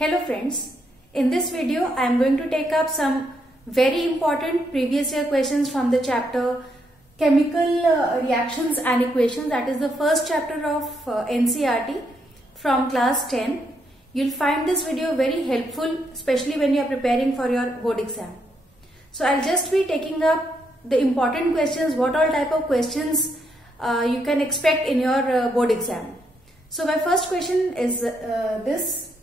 Hello friends, in this video I am going to take up some very important previous year questions from the chapter Chemical Reactions and Equations, that is the first chapter of NCERT from class 10. You'll find this video very helpful, especially when you are preparing for your board exam. So I'll just be taking up the important questions, what all type of questions you can expect in your board exam. So my first question is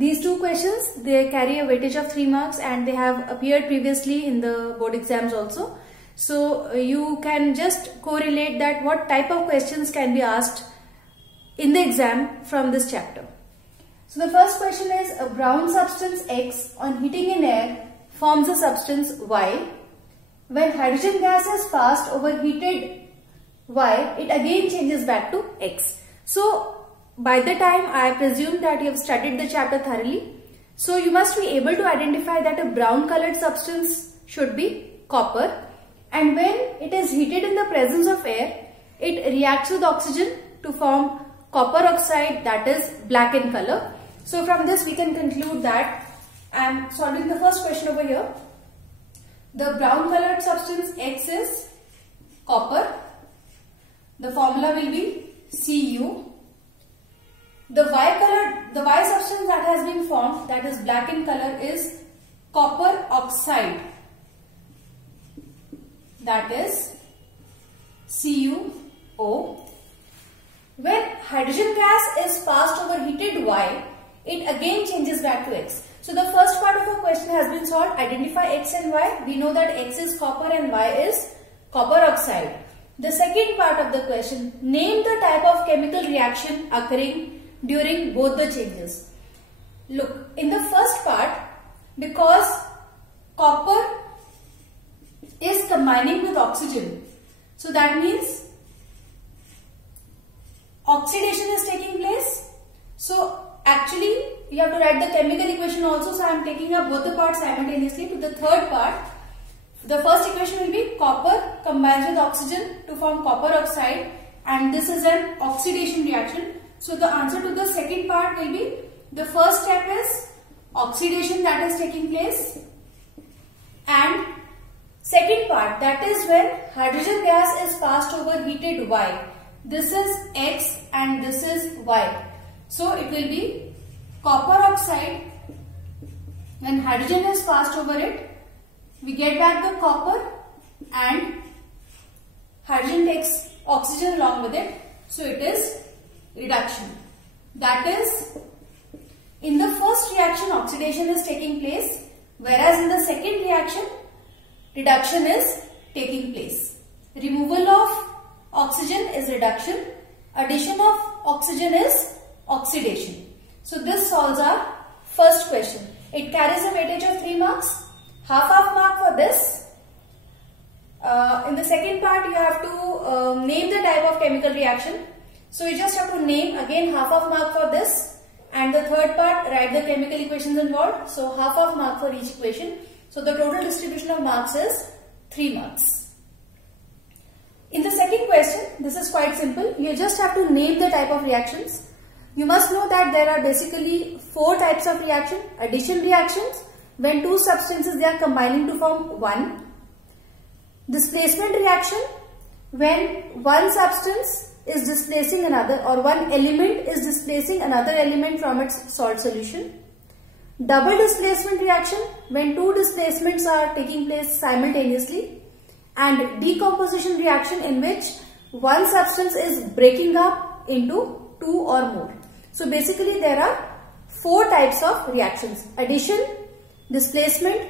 These two questions, they carry a weightage of 3 marks and they have appeared previously in the board exams also. So you can just correlate that what type of questions can be asked in the exam from this chapter. So the first question is, a brown substance X on heating in air forms a substance Y. When hydrogen gas is passed over heated Y, it again changes back to X. So by the time I presume that you have studied the chapter thoroughly, so you must be able to identify that a brown colored substance should be copper, and when it is heated in the presence of air, it reacts with oxygen to form copper oxide, that is black in color. So from this we can conclude that I am solving the first question over here. The brown colored substance X is copper. The formula will be Cu. The Y substance that has been formed, that is black in color, is copper oxide, that is CuO. When hydrogen gas is passed over heated Y, it again changes back to X. So the first part of the question has been solved. Identify X and Y. We know that X is copper and Y is copper oxide. The second part of the question, name the type of chemical reaction occurring during both the changes. Look, in the first part, because copper is combining with oxygen, so that means oxidation is taking place. So actually you have to write the chemical equation also, so I am taking up both the parts simultaneously. To the third part, the first equation will be copper combines with oxygen to form copper oxide, and this is an oxidation reaction. So the answer to the second part will be, the first step is oxidation that is taking place, and second part, that is when hydrogen gas is passed over heated Y. This is X and this is Y. So it will be copper oxide. When hydrogen is passed over it, we get back the copper and hydrogen takes oxygen along with it. So it is reduction. That is, in the first reaction oxidation is taking place, whereas in the second reaction reduction is taking place. Removal of oxygen is reduction, addition of oxygen is oxidation. So this solves our first question. It carries a weightage of 3 marks, half mark for this. In the second part you have to name the type of chemical reaction. So you just have to name, again half mark for this, and the third part write the chemical equations involved. So half mark for each equation. So the total distribution of marks is 3 marks. In the second question, this is quite simple. You just have to name the type of reactions. You must know that there are basically 4 types of reaction. Addition reactions, when two substances they are combining to form one. Displacement reaction, when one substance is displacing another, or one element is displacing another element from its salt solution. Double displacement reaction, when two displacements are taking place simultaneously. And decomposition reaction, in which one substance is breaking up into 2 or more. So basically there are 4 types of reactions: addition, displacement,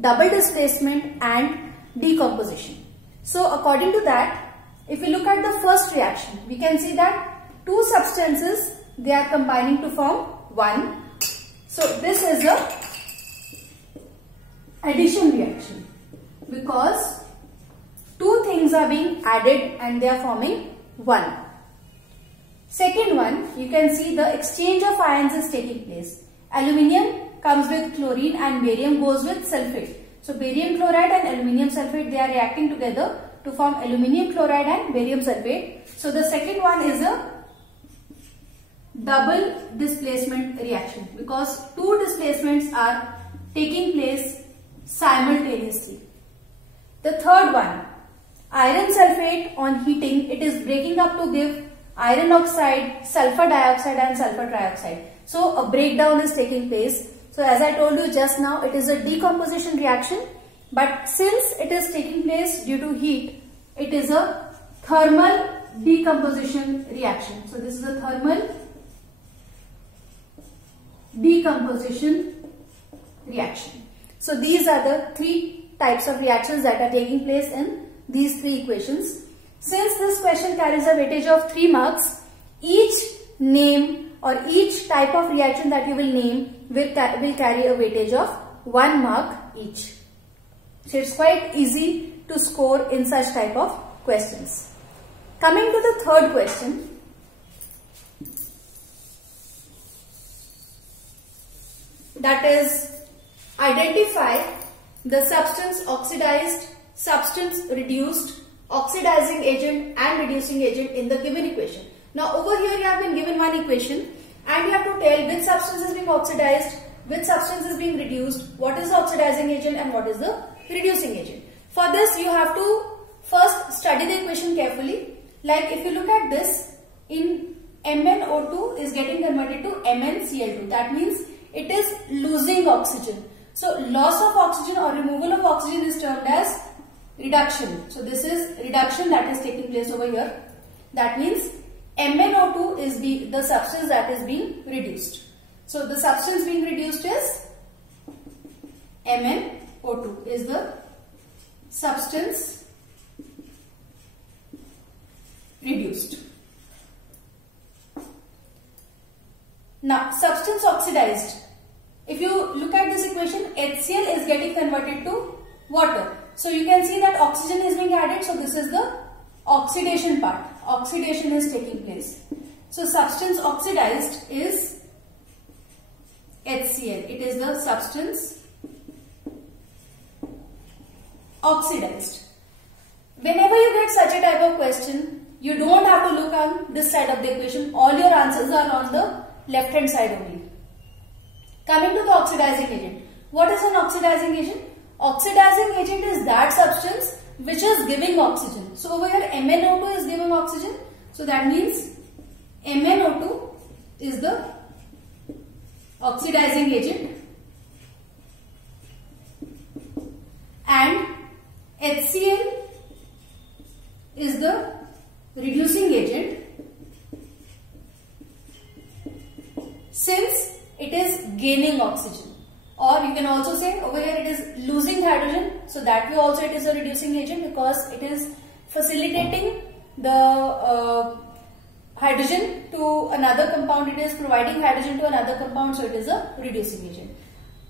double displacement and decomposition. So according to that, if we look at the first reaction, we can see that 2 substances, they are combining to form one. So this is a addition reaction, because 2 things are being added and they are forming one. Second one, you can see the exchange of ions is taking place. Aluminium comes with chlorine and barium goes with sulfate. So barium chloride and aluminium sulfate, they are reacting together to form aluminium chloride and barium sulfate. So the second one is a double displacement reaction because two displacements are taking place simultaneously. The third one, iron sulfate on heating, it is breaking up to give iron oxide, sulfur dioxide and sulfur trioxide. So a breakdown is taking place. So as I told you just now, it is a decomposition reaction, but since it is taking place due to heat, it is a thermal decomposition reaction. So this is a thermal decomposition reaction. So these are the three types of reactions that are taking place in these three equations. Since this question carries a weightage of 3 marks, each name or each type of reaction that you will name will carry a weightage of 1 mark each. So it's quite easy to score in such type of questions. Coming to the third question. That is, identify the substance oxidized, substance reduced, oxidizing agent and reducing agent in the given equation. Now over here you have been given one equation and you have to tell which substance is being oxidized, which substance is being reduced, what is the oxidizing agent and what is the reducing agent. For this you have to first study the equation carefully. Like if you look at this, in MnO2 is getting converted to MnCl2. That means it is losing oxygen. So loss of oxygen or removal of oxygen is termed as reduction. So this is reduction that is taking place over here. That means MnO2 is the substance that is being reduced. So the substance being reduced is MnO2 is the substance reduced. Now substance oxidized. If you look at this equation, HCl is getting converted to water. So you can see that oxygen is being added. So this is the oxidation part. Oxidation is taking place. So substance oxidized is HCl. It is the substance oxidized. Whenever you get such a type of question, you don't have to look on this side of the equation. All your answers are on the left hand side only. Coming to the oxidizing agent. What is an oxidizing agent? Oxidizing agent is that substance which is giving oxygen. So over here MnO2 is giving oxygen. So that means MnO2 is the oxidizing agent and HCl is the reducing agent, since it is gaining oxygen. Or you can also say over here it is losing hydrogen. So that way also it is a reducing agent because it is facilitating the hydrogen to another compound. It is providing hydrogen to another compound. So it is a reducing agent.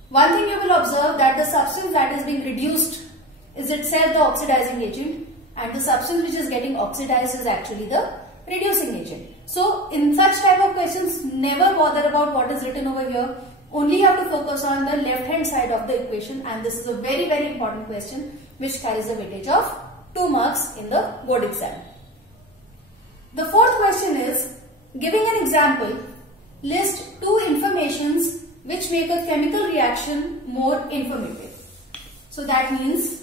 One thing you will observe that the substance that is being reduced is itself the oxidizing agent and the substance which is getting oxidized is actually the reducing agent. So in such type of questions, never bother about what is written over here. Only you have to focus on the left hand side of the equation, and this is a very very important question which carries a weightage of 2 marks in the board exam. The fourth question is, giving an example, list 2 informations which make a chemical reaction more informative. So that means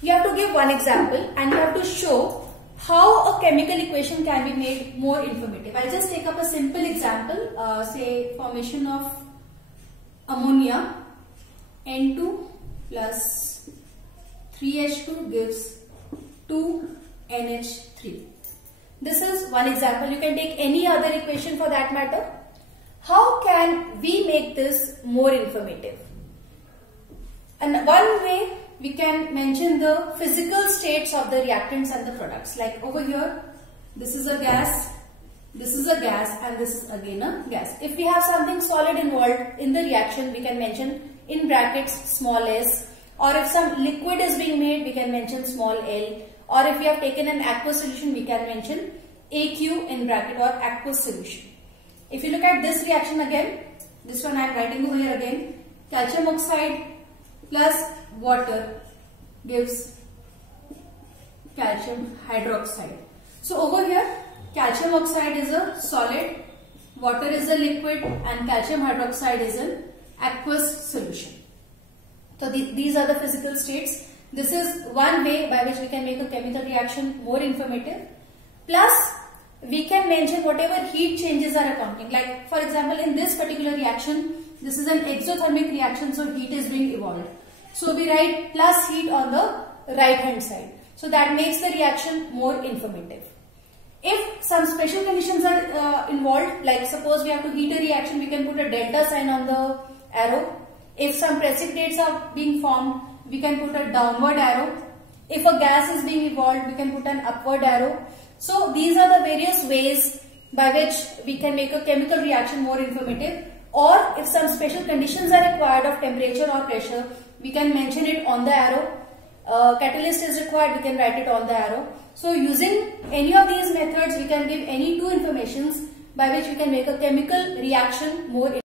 you have to give one example and you have to show how a chemical equation can be made more informative. I'll just take up a simple example, say formation of ammonia, N2 plus 3H2 gives 2NH3. This is one example. You can take any other equation for that matter. How can we make this more informative? And one way we can mention the physical states of the reactants and the products. Like over here, this is a gas, this is a gas, and this is again a gas. If we have something solid involved in the reaction, we can mention in brackets small s, or if some liquid is being made, we can mention small l, or if we have taken an aqueous solution, we can mention AQ in bracket or aqueous solution. If you look at this reaction again, this one I am writing over here again, calcium oxide plus water gives calcium hydroxide. So over here calcium oxide is a solid water is a liquid and calcium hydroxide is an aqueous solution. So these are the physical states. This is one way by which we can make a chemical reaction more informative. Plus, we can mention whatever heat changes are accounting. Like for example, in this particular reaction, this is an exothermic reaction, so heat is being evolved. So we write plus heat on the right hand side. So that makes the reaction more informative. If some special conditions are involved, like suppose we have to heat a reaction, we can put a delta sign on the arrow. If some precipitates are being formed, we can put a downward arrow. If a gas is being evolved, we can put an upward arrow. So these are the various ways by which we can make a chemical reaction more informative. Or if some special conditions are required of temperature or pressure, we can mention it on the arrow. Catalyst is required, we can write it on the arrow. So using any of these methods, we can give any two informations by which we can make a chemical reaction more